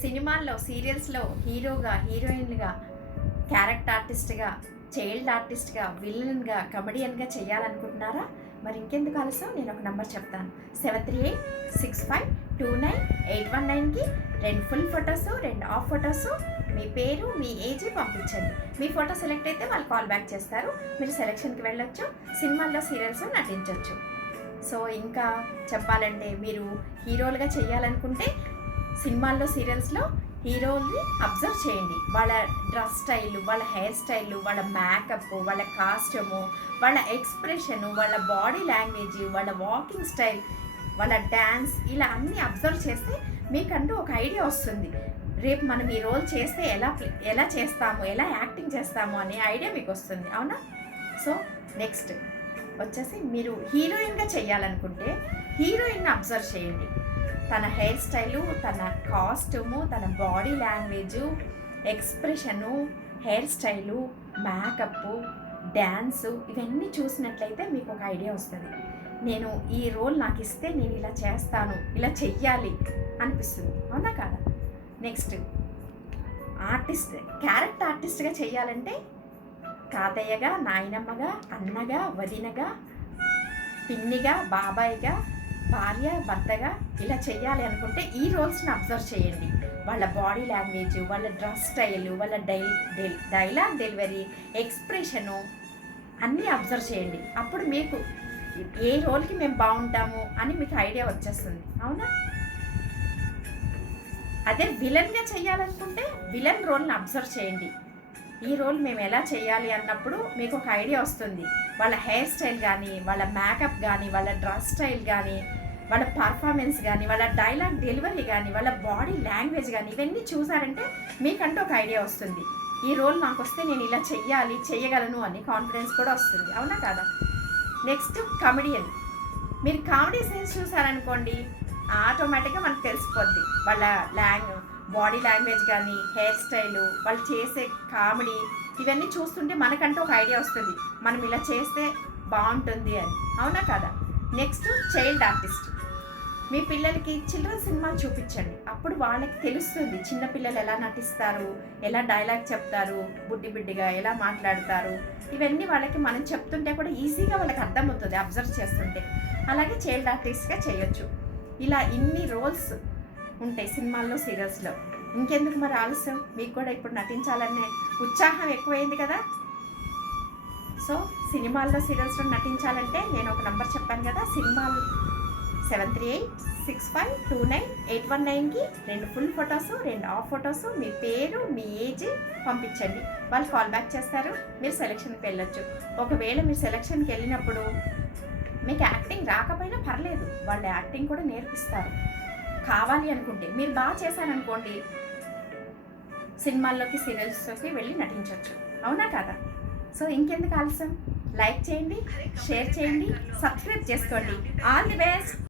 సినిమాల్లో, సీరియల్స్‌లో హీరోగా, హీరోయిన్‌లుగా, క్యారెక్టర్ ఆర్టిస్ట్‌గా, చైల్డ్ ఆర్టిస్ట్‌గా, విలన్‌గా, కమెడియన్‌గా చేయాలనుకుంటున్నారా? మరి ఇంకెందుకు ఆలస్యం, నేను ఒక నంబర్ చెప్తాను. 7386529819కి 2 ఫుల్ ఫోటోసు, 2 హాఫ్ ఫోటోసు, మీ పేరు, మీ ఏజ్ పంపించండి. మీ ఫోటో సెలెక్ట్ అయితే వాళ్ళు కాల్ బ్యాక్ చేస్తారు. మీరు సెలక్షన్‌కి వెళ్ళొచ్చు. సినిమాల్లో, సీరియల్స్‌లో నటించొచ్చు. సో, ఇంకా చెప్పాలంటే మీరు హీరోలుగా చేయాలనుకుంటే సినిమాల్లో, సీరియల్స్‌లో హీరోల్ని అబ్జర్వ్ చేయండి. వాళ్ళ డ్రెస్ స్టైలు, వాళ్ళ హెయిర్ స్టైలు, వాళ్ళ మేకప్, వాళ్ళ కాస్ట్యూము, వాళ్ళ ఎక్స్‌ప్రెషను, వాళ్ళ బాడీ లాంగ్వేజ్, వాళ్ళ వాకింగ్ స్టైల్, వాళ్ళ డాన్స్, ఇలా అన్నీ అబ్జర్వ్ చేస్తే మీకంటూ ఒక ఐడియా వస్తుంది. రేపు మనం ఈ రోల్ చేస్తే ఎలా చేస్తాము, ఎలా యాక్టింగ్ చేస్తాము అనే ఐడియా మీకు వస్తుంది. అవునా? సో, నెక్స్ట్ వచ్చేసి మీరు హీరోయిన్‌గా చేయాలనుకుంటే హీరోయిన్‌ని అబ్జర్వ్ చేయండి. తన హెయిర్ స్టైలు, తన కాస్ట్యూము, తన body language, expression, hair style, makeup, dance, ఇవన్నీ చూసినట్లయితే మీకు ఒక ఐడియా వస్తుంది. నేను ఈ రోల్ నాకు ఇస్తే నేను ఇలా చేస్తాను, ఇలా చెయ్యాలి అనిపిస్తుంది. అవునా కాదా? నెక్స్ట్ ఆర్టిస్ట్, క్యారెక్టర్ ఆర్టిస్ట్‌గా చేయాలంటే తాతయ్యగా, నాయనమ్మగా, అన్నగా, వదినగా, పిన్నిగా, బాబాయ్‌గా, భార్య, భర్తగా ఇలా చెయ్యాలి అనుకుంటే ఈ రోల్స్‌ని అబ్జర్వ్ చేయండి. వాళ్ళ బాడీ లాంగ్వేజ్, వాళ్ళ డ్రెస్ స్టైలు, వాళ్ళ డైలాగ్ డెలివరీ, ఎక్స్‌ప్రెషను అన్నీ అబ్జర్వ్ చేయండి. అప్పుడు మీకు ఏ రోల్‌కి మేము బాగుంటాము అని మీకు ఐడియా వచ్చేస్తుంది. అవునా? అదే విలన్‌గా చేయాలనుకుంటే విలన్ రోల్‌ని అబ్జర్వ్ చేయండి. ఈ రోల్ మేము ఎలా చేయాలి అన్నప్పుడు మీకు ఒక ఐడియా వస్తుంది. వాళ్ళ హెయిర్ స్టైల్ కానీ, వాళ్ళ మేకప్ కానీ, వాళ్ళ డ్రెస్ స్టైల్ కానీ, వాళ్ళ పర్ఫార్మెన్స్ కానీ, వాళ్ళ డైలాగ్ డెలివరీ కానీ, వాళ్ళ బాడీ లాంగ్వేజ్ కానీ, ఇవన్నీ చూసారంటే మీకంటూ ఒక ఐడియా వస్తుంది. ఈ రోల్ నాకు వస్తే నేను ఇలా చెయ్యాలి, చేయగలను అని కాన్ఫిడెన్స్ కూడా వస్తుంది. అవునా కాదా? Next comedian. మీరు కామెడీ సీన్స్ చూసారనుకోండి, ఆటోమేటిక్గా మనకు తెలిసిపోద్ది. వాళ్ళ బాడీ లాంగ్వేజ్ కానీ, హెయిర్ స్టైలు, వాళ్ళు చేసే కామెడీ, ఇవన్నీ చూస్తుంటే మనకంటూ ఒక ఐడియా వస్తుంది. మనం ఇలా చేస్తే బాగుంటుంది అని. అవునా కదా? Next child artist. మీ పిల్లలకి చిల్డ్రన్ సినిమా చూపించండి. అప్పుడు వాళ్ళకి తెలుస్తుంది చిన్నపిల్లలు ఎలా నటిస్తారు, ఎలా డైలాగ్ చెప్తారు, బుడ్డి బిడ్డిగా ఎలా మాట్లాడతారు, ఇవన్నీ వాళ్ళకి మనం చెప్తుంటే కూడా ఈజీగా వాళ్ళకి అర్థమవుతుంది అబ్జర్వ్ చేస్తుంటే. అలాగే చైల్డ్ ఆర్టిస్ట్గా చేయొచ్చు. ఇలా ఇన్ని రోల్స్ ఉంటాయి సినిమాల్లో, సీరియల్స్లో. ఇంకెందుకు మరి ఆలస్యం, మీకు కూడా ఇప్పుడు నటించాలనే ఉత్సాహం ఎక్కువైంది కదా? సో, సినిమాల్లో, సీరియల్స్లో నటించాలంటే నేను ఒక నంబర్ చెప్పాను కదా, సినిమాలు 7386529819కి 2 ఫుల్ ఫొటోసు, 2 హాఫ్ ఫొటోసు, మీ పేరు, మీ ఏజ్ పంపించండి. వాళ్ళు కాల్ బ్యాక్ చేస్తారు. మీరు సెలక్షన్కి వెళ్ళొచ్చు. ఒకవేళ మీరు సెలక్షన్కి వెళ్ళినప్పుడు మీకు యాక్టింగ్ రాకపోయినా పర్లేదు, వాళ్ళు యాక్టింగ్ కూడా నేర్పిస్తారు. కావాలి అనుకుంటే మీరు బాగా చేశారనుకోండి, సినిమాల్లోకి, సీరియల్స్లోకి వెళ్ళి నటించవచ్చు. అవునా కదా? సో, ఇంకెందుకు ఆలస్యం, లైక్ చేయండి, షేర్ చేయండి, సబ్స్క్రైబ్ చేసుకోండి. All the best.